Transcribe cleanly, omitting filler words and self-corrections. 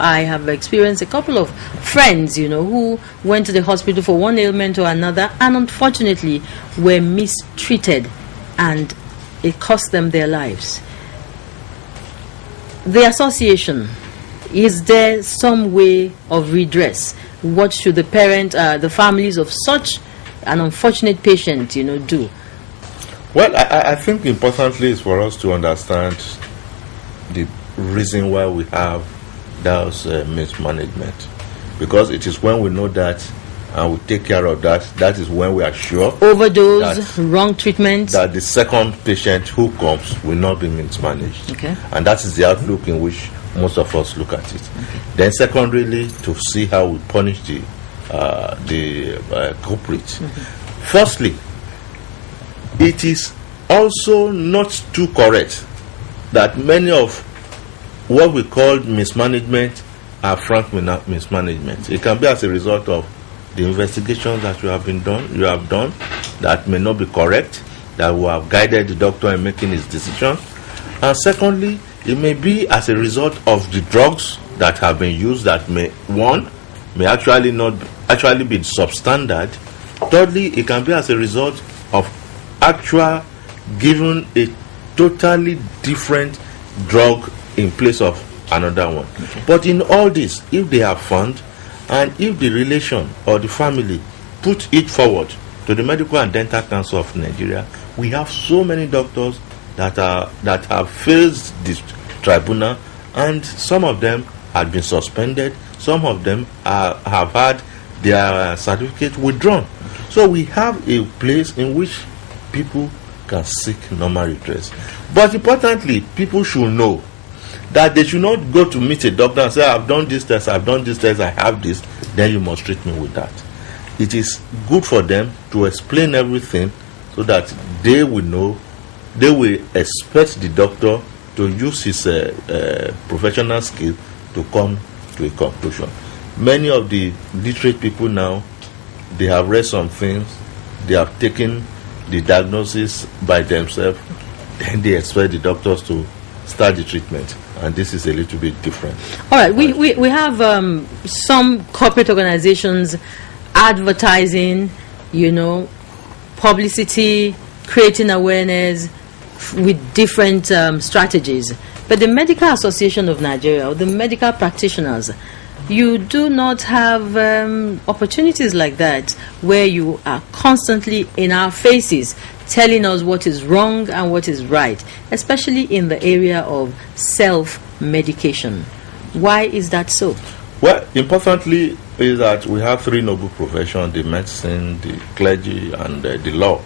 I have experienced a couple of friends, who went to the hospital for one ailment or another and unfortunately were mistreated and it cost them their lives. The association, is there some way of redress? What should the families of such an unfortunate patient, do? Well, I think importantly is for us to understand the reason why we have those mismanagement, because it is when we know that and we take care of that is when we are sure overdose, wrong treatment, that the second patient who comes will not be mismanaged. Okay. And that is the outlook in which most of us look at it. Okay. Then secondarily, to see how we punish the culprit. Mm-hmm. Firstly, it is also not too correct that many of what we call mismanagement are frank mismanagement. It can be as a result of the investigations that you have done that may not be correct, that will have guided the doctor in making his decision. And secondly, it may be as a result of the drugs that have been used that may actually not be substandard. Thirdly, it can be as a result of actual given a totally different drug in place of another one. Okay. But in all this, if they are found and if the relation or the family put it forward to the Medical and Dental Council of Nigeria, we have so many doctors that have faced this tribunal, and some of them had been suspended, some of them have had their certificate withdrawn. So we have a place in which people can seek normal redress. But importantly, people should know that they should not go to meet a doctor and say, I've done this test, I have this, then you must treat me with that. It is good for them to explain everything so that they will know, they will expect the doctor to use his professional skill to come to a conclusion. Many of the literate people now, they have read some things, they have taken the diagnosis by themselves, then they expect the doctors to start the treatment, and this is a little bit different. All right, we have some corporate organizations advertising, publicity, creating awareness with different strategies. But the Medical Association of Nigeria, or the medical practitioners, you do not have opportunities like that where you are constantly in our faces telling us what is wrong and what is right, especially in the area of self-medication. Why is that so? Well, importantly is that we have three noble professions, the medicine, the clergy, and the law.